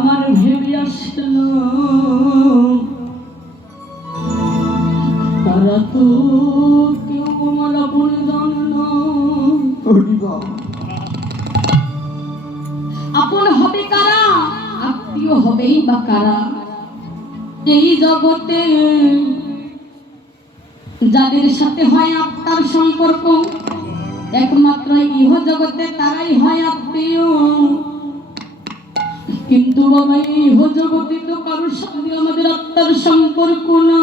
আমার ভেবে আসল। তারা তো কেউ আমার জানলো আপন হবে কারা? আত্মীয় হবেই বা কারা? এই জগতে যাদের সাথে হয় আত্মার সম্পর্ক একমাত্র ইহ জগতে তারাই হয় আত্মীয়। কিন্তু বাবা এই তো কারোর সঙ্গে আমাদের আত্মার সম্পর্ক না।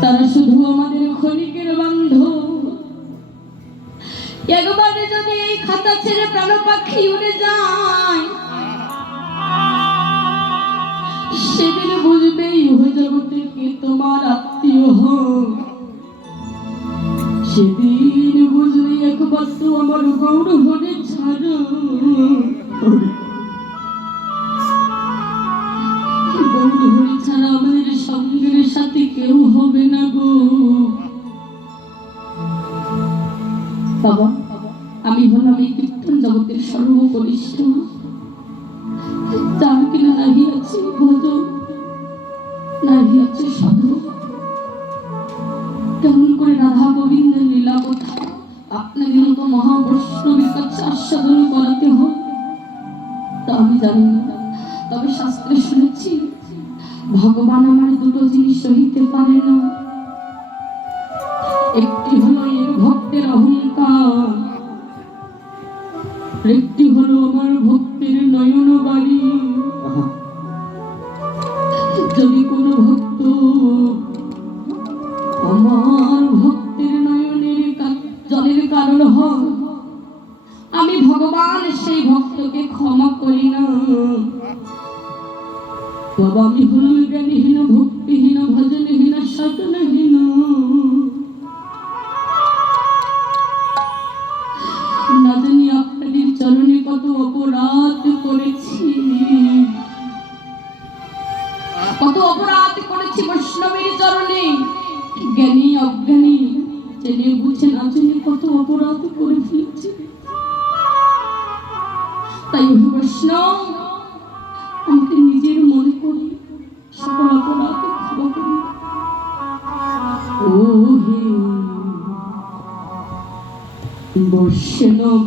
তারা শুধু আমাদের ক্ষণিকের বান্ধব। একবারে যদি এই খাতা ছেড়ে প্রাণ পাখি উড়ে যায়, সেদিন বুঝবে ইহ জগতে কে তোমার আত্মীয় হোক সেদিন বুঝবে একবার তো আমার গৌর আস্বাদন করাতে হয় তা আমি জানি না। তবে শাস্ত্রে শুনেছি, ভগবান আমার দুটো জিনিস সহিতে পারে না। একটি হলো এর ভক্তের অহংকার একটি হলো আমার ভক্তের সেই ভক্তকে ক্ষমা করি না। বাবা আমি হলাম জ্ঞানীহীন ভক্তিহীন ভজনহীন সাধনহীন তাই ওই আমাকে নিজের মনে করি সকল অপরাধ ক্ষমা করি। ও হে বৈষ্ণব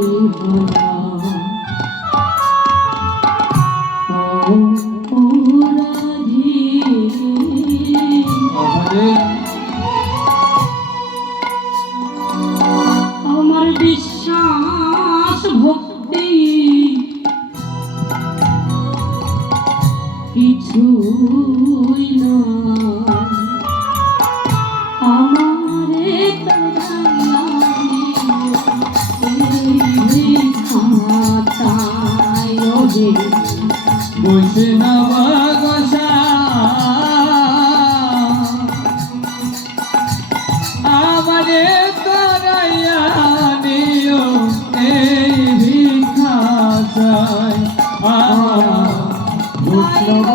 কিছুই না আমারে বৈষ্ণব গোসা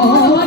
amor.